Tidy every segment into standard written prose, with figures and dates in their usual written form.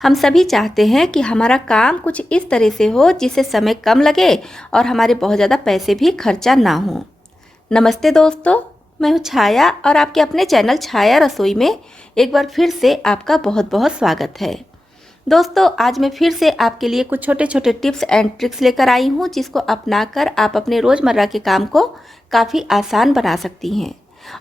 हम सभी चाहते हैं कि हमारा काम कुछ इस तरह से हो जिससे समय कम लगे और हमारे बहुत ज़्यादा पैसे भी खर्चा ना हो। नमस्ते दोस्तों, मैं हूँ छाया और आपके अपने चैनल छाया रसोई में एक बार फिर से आपका बहुत बहुत स्वागत है। दोस्तों, आज मैं फिर से आपके लिए कुछ छोटे छोटे टिप्स एंड ट्रिक्स लेकर आई हूँ जिसको अपनाकर आप अपने रोज़मर्रा के काम को काफ़ी आसान बना सकती हैं।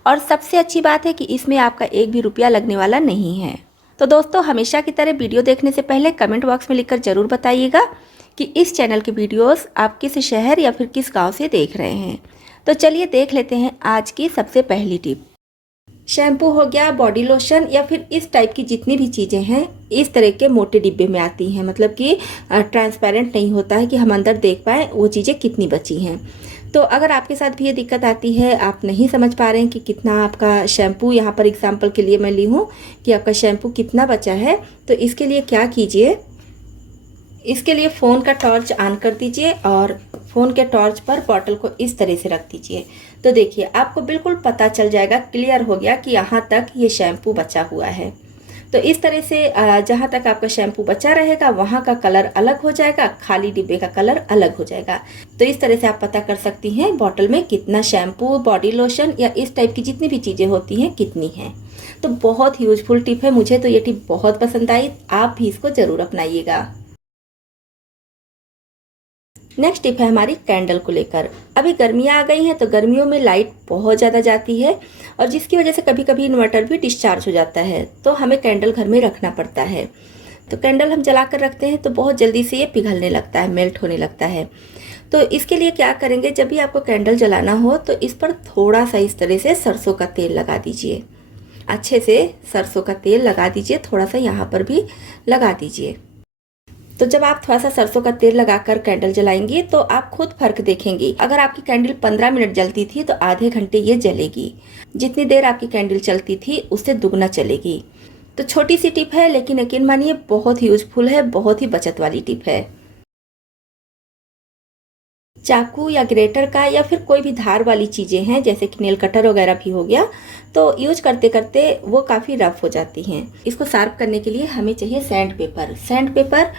और सबसे अच्छी बात है कि इसमें आपका एक भी रुपया लगने वाला नहीं है। तो दोस्तों, हमेशा की तरह वीडियो देखने से पहले कमेंट बॉक्स में लिखकर ज़रूर बताइएगा कि इस चैनल की वीडियोस आप किस शहर या फिर किस गांव से देख रहे हैं। तो चलिए देख लेते हैं आज की सबसे पहली टिप। शैम्पू हो गया, बॉडी लोशन या फिर इस टाइप की जितनी भी चीज़ें हैं इस तरह के मोटे डिब्बे में आती हैं, मतलब कि ट्रांसपेरेंट नहीं होता है कि हम अंदर देख पाएँ वो चीज़ें कितनी बची हैं। तो अगर आपके साथ भी ये दिक्कत आती है, आप नहीं समझ पा रहे हैं कि कितना आपका शैम्पू, यहाँ पर एग्जांपल के लिए मैं ली हूँ कि आपका शैम्पू कितना बचा है, तो इसके लिए क्या कीजिए, इसके लिए फ़ोन का टॉर्च ऑन कर दीजिए और फ़ोन के टॉर्च पर बॉटल को इस तरह से रख दीजिए। तो देखिए आपको बिल्कुल पता चल जाएगा, क्लियर हो गया कि यहाँ तक ये शैम्पू बचा हुआ है। तो इस तरह से जहाँ तक आपका शैम्पू बचा रहेगा वहाँ का कलर अलग हो जाएगा, खाली डिब्बे का कलर अलग हो जाएगा। तो इस तरह से आप पता कर सकती हैं बॉटल में कितना शैम्पू, बॉडी लोशन या इस टाइप की जितनी भी चीज़ें होती हैं कितनी हैं। तो बहुत यूजफुल टिप है, मुझे तो ये टिप बहुत पसंद आई, आप भी इसको ज़रूर अपनाइएगा। नेक्स्ट टिप है हमारी कैंडल को लेकर। अभी गर्मियाँ आ गई हैं तो गर्मियों में लाइट बहुत ज़्यादा जाती है और जिसकी वजह से कभी कभी इन्वर्टर भी डिस्चार्ज हो जाता है, तो हमें कैंडल घर में रखना पड़ता है। तो कैंडल हम जला कर रखते हैं तो बहुत जल्दी से ये पिघलने लगता है, मेल्ट होने लगता है। तो इसके लिए क्या करेंगे, जब भी आपको कैंडल जलाना हो तो इस पर थोड़ा सा इस तरह से सरसों का तेल लगा दीजिए। अच्छे से सरसों का तेल लगा दीजिए, थोड़ा सा यहाँ पर भी लगा दीजिए। तो जब आप थोड़ा सा सरसों का तेल लगाकर कैंडल जलाएंगी तो आप खुद फर्क देखेंगी। अगर आपकी कैंडल 15 मिनट जलती थी तो आधे घंटे ये जलेगी। जितनी देर आपकी कैंडल चलती थी उससे दुगना चलेगी। तो छोटी सी टिप है लेकिन यकीन मानिए बहुत यूजफुल है, बहुत ही बचत वाली टिप है। चाकू या ग्रेटर का या फिर कोई भी धार वाली चीज़ें हैं जैसे कि नेल कटर वगैरह भी हो गया, तो यूज करते करते वो काफ़ी रफ हो जाती हैं। इसको शार्प करने के लिए हमें चाहिए sand paper. Sand paper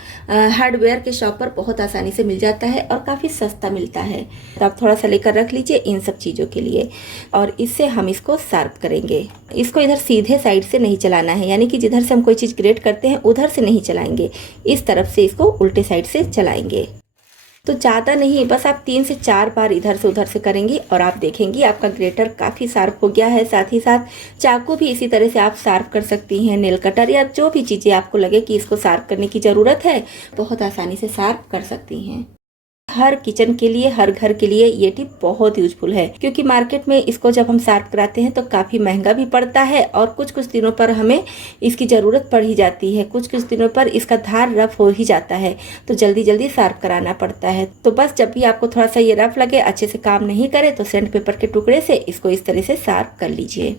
hardware के शॉप पर बहुत आसानी से मिल जाता है और काफ़ी सस्ता मिलता है। तो आप थोड़ा सा लेकर रख लीजिए इन सब चीज़ों के लिए, और इससे हम इसको शार्प करेंगे। इसको इधर सीधे साइड से नहीं चलाना है, यानी कि जिधर से हम कोई चीज़ ग्रेट करते हैं उधर से नहीं चलाएंगे, इस तरफ से इसको उल्टे साइड से चलाएंगे। तो ज़्यादा नहीं, बस आप 3 से 4 बार इधर से उधर से करेंगी और आप देखेंगी आपका ग्रेटर काफ़ी शार्प हो गया है। साथ ही साथ चाकू भी इसी तरह से आप शार्प कर सकती हैं। नेल कटर या जो भी चीज़ें आपको लगे कि इसको शार्प करने की ज़रूरत है, बहुत आसानी से शार्प कर सकती हैं। हर किचन के लिए, हर घर के लिए ये टिप बहुत यूजफुल है, क्योंकि मार्केट में इसको जब हम शार्प कराते हैं तो काफ़ी महंगा भी पड़ता है और कुछ कुछ दिनों पर हमें इसकी ज़रूरत पड़ ही जाती है। कुछ कुछ दिनों पर इसका धार रफ हो ही जाता है तो जल्दी जल्दी शार्प कराना पड़ता है। तो बस जब भी आपको थोड़ा सा ये रफ लगे, अच्छे से काम नहीं करे, तो सैंड पेपर के टुकड़े से इसको इस तरह से शार्प कर लीजिए।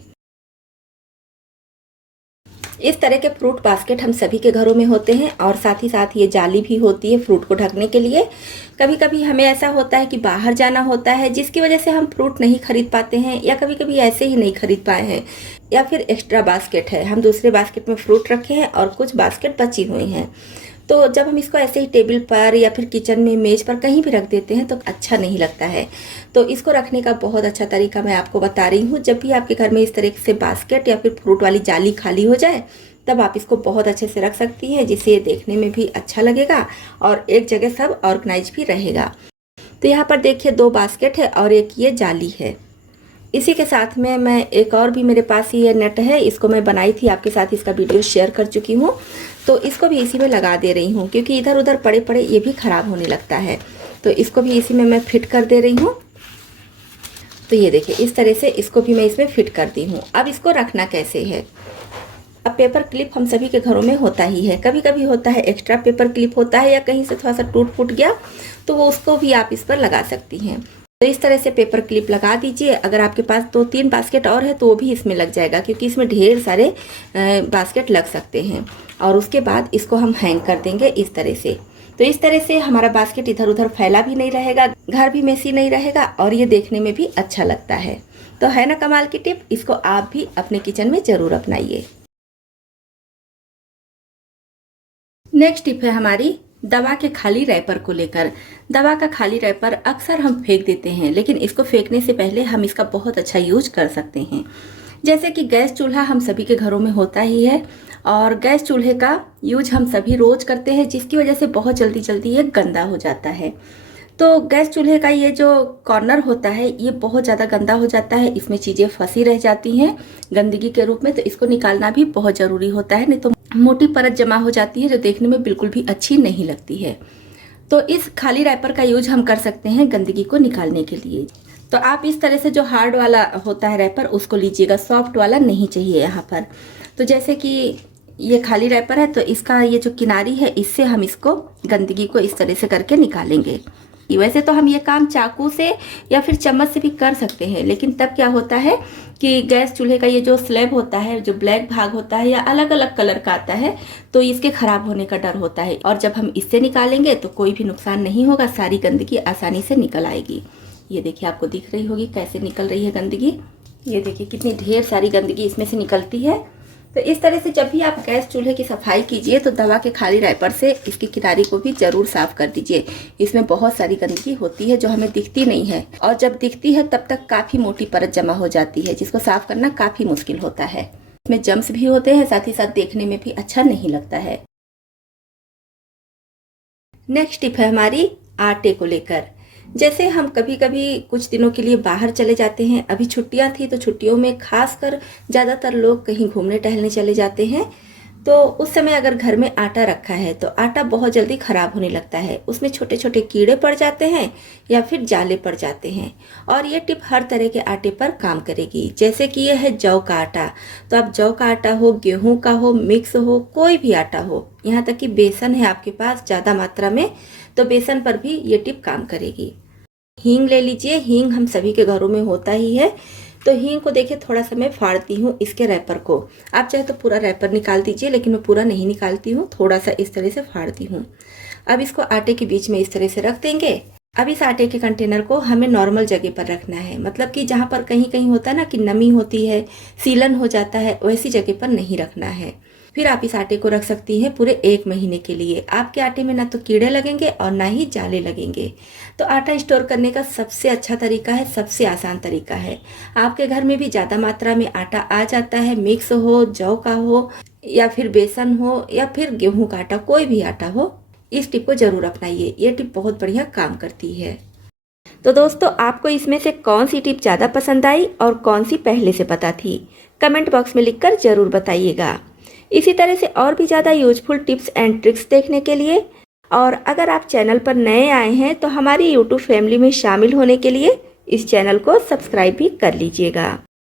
इस तरह के फ्रूट बास्केट हम सभी के घरों में होते हैं और साथ ही साथ ये जाली भी होती है फ्रूट को ढकने के लिए। कभी कभी हमें ऐसा होता है कि बाहर जाना होता है जिसकी वजह से हम फ्रूट नहीं खरीद पाते हैं, या कभी कभी ऐसे ही नहीं खरीद पाए हैं, या फिर एक्स्ट्रा बास्केट है, हम दूसरे बास्केट में फ्रूट रखे हैं और कुछ बास्केट बची हुई हैं। तो जब हम इसको ऐसे ही टेबल पर या फिर किचन में मेज पर कहीं भी रख देते हैं तो अच्छा नहीं लगता है। तो इसको रखने का बहुत अच्छा तरीका मैं आपको बता रही हूँ। जब भी आपके घर में इस तरह से बास्केट या फिर फ्रूट वाली जाली खाली हो जाए तब आप इसको बहुत अच्छे से रख सकती हैं, जिससे ये देखने में भी अच्छा लगेगा और एक जगह सब ऑर्गेनाइज भी रहेगा। तो यहाँ पर देखिए 2 बास्केट है और एक ये जाली है। इसी के साथ में मैं एक और भी मेरे पास ये नेट है, इसको मैं बनाई थी, आपके साथ इसका वीडियो शेयर कर चुकी हूँ। तो इसको भी इसी में लगा दे रही हूँ, क्योंकि इधर उधर पड़े पड़े ये भी ख़राब होने लगता है। तो इसको भी इसी में मैं फिट कर दे रही हूँ। तो ये देखिए इस तरह से इसको भी मैं इसमें फिट कर दी हूँ। अब इसको रखना कैसे है। अब पेपर क्लिप हम सभी के घरों में होता ही है, कभी कभी होता है एक्स्ट्रा पेपर क्लिप होता है या कहीं से थोड़ा सा टूट फूट गया तो वो उसको भी आप इस पर लगा सकती हैं। तो इस तरह से पेपर क्लिप लगा दीजिए। अगर आपके पास 2-3 बास्केट और है तो वो भी इसमें लग जाएगा, क्योंकि इसमें ढेर सारे बास्केट लग सकते हैं। और उसके बाद इसको हम हैंग कर देंगे इस तरह से। तो इस तरह से हमारा बास्केट इधर उधर फैला भी नहीं रहेगा, घर भी मेसी नहीं रहेगा और ये देखने में भी अच्छा लगता है। तो है ना कमाल की टिप, इसको आप भी अपने किचन में ज़रूर अपनाइए। नेक्स्ट टिप है हमारी दवा के खाली रैपर को लेकर। दवा का खाली रैपर अक्सर हम फेंक देते हैं, लेकिन इसको फेंकने से पहले हम इसका बहुत अच्छा यूज कर सकते हैं। जैसे कि गैस चूल्हा हम सभी के घरों में होता ही है और गैस चूल्हे का यूज हम सभी रोज करते हैं, जिसकी वजह से बहुत जल्दी जल्दी ये गंदा हो जाता है। तो गैस चूल्हे का ये जो कॉर्नर होता है ये बहुत ज़्यादा गंदा हो जाता है, इसमें चीज़ें फंसी रह जाती हैं गंदगी के रूप में। तो इसको निकालना भी बहुत ज़रूरी होता है, नहीं तो मोटी परत जमा हो जाती है जो देखने में बिल्कुल भी अच्छी नहीं लगती है। तो इस खाली रैपर का यूज हम कर सकते हैं गंदगी को निकालने के लिए। तो आप इस तरह से जो हार्ड वाला होता है रैपर उसको लीजिएगा, सॉफ्ट वाला नहीं चाहिए यहाँ पर। तो जैसे कि ये खाली रैपर है तो इसका ये जो किनारी है इससे हम इसको गंदगी को इस तरह से करके निकालेंगे। वैसे तो हम ये काम चाकू से या फिर चम्मच से भी कर सकते हैं, लेकिन तब क्या होता है कि गैस चूल्हे का ये जो स्लैब होता है, जो ब्लैक भाग होता है या अलग अलग कलर का आता है, तो इसके खराब होने का डर होता है। और जब हम इससे निकालेंगे तो कोई भी नुकसान नहीं होगा, सारी गंदगी आसानी से निकल आएगी। ये देखिए, आपको दिख रही होगी कैसे निकल रही है गंदगी। ये देखिए कितनी ढेर सारी गंदगी इसमें से निकलती है। तो इस तरह से जब भी आप गैस चूल्हे की सफाई कीजिए तो दवा के खाली रैपर से इसकी किनारी को भी जरूर साफ कर दीजिए। इसमें बहुत सारी गंदगी होती है जो हमें दिखती नहीं है, और जब दिखती है तब तक काफी मोटी परत जमा हो जाती है, जिसको साफ करना काफी मुश्किल होता है। इसमें जम्स भी होते हैं, साथ ही साथ देखने में भी अच्छा नहीं लगता है। नेक्स्ट टिप है हमारी आटे को लेकर। जैसे हम कभी कभी कुछ दिनों के लिए बाहर चले जाते हैं, अभी छुट्टियां थी तो छुट्टियों में खासकर ज़्यादातर लोग कहीं घूमने टहलने चले जाते हैं। तो उस समय अगर घर में आटा रखा है तो आटा बहुत जल्दी खराब होने लगता है, उसमें छोटे छोटे कीड़े पड़ जाते हैं या फिर जाले पड़ जाते हैं। और ये टिप हर तरह के आटे पर काम करेगी। जैसे कि ये है जौ का आटा, तो आप जौ का आटा हो, गेहूं का हो, मिक्स हो, कोई भी आटा हो, यहाँ तक कि बेसन है आपके पास ज़्यादा मात्रा में, तो बेसन पर भी ये टिप काम करेगी। हींग ले लीजिए, हींग हम सभी के घरों में होता ही है। तो हींग को देखिए थोड़ा सा मैं फाड़ती हूँ इसके रैपर को। आप चाहे तो पूरा रैपर निकाल दीजिए, लेकिन मैं पूरा नहीं निकालती हूँ, थोड़ा सा इस तरह से फाड़ती हूँ। अब इसको आटे के बीच में इस तरह से रख देंगे। अब इस आटे के कंटेनर को हमें नॉर्मल जगह पर रखना है, मतलब कि जहाँ पर कहीं कहीं होता है ना कि नमी होती है, सीलन हो जाता है, वैसी जगह पर नहीं रखना है। फिर आप इस आटे को रख सकती हैं पूरे 1 महीने के लिए। आपके आटे में ना तो कीड़े लगेंगे और ना ही जाले लगेंगे। तो आटा स्टोर करने का सबसे अच्छा तरीका है, सबसे आसान तरीका है। आपके घर में भी ज़्यादा मात्रा में आटा आ जाता है, मिक्स हो, जौ का हो या फिर बेसन हो या फिर गेहूं का आटा, कोई भी आटा हो, इस टिप को जरूर अपनाइए। ये टिप बहुत बढ़िया काम करती है। तो दोस्तों, आपको इसमें से कौन सी टिप ज़्यादा पसंद आई और कौन सी पहले से पता थी, कमेंट बॉक्स में लिखकर जरूर बताइएगा। इसी तरह से और भी ज़्यादा यूजफुल टिप्स एंड ट्रिक्स देखने के लिए, और अगर आप चैनल पर नए आए हैं तो हमारी यूट्यूब फैमिली में शामिल होने के लिए इस चैनल को सब्सक्राइब भी कर लीजिएगा।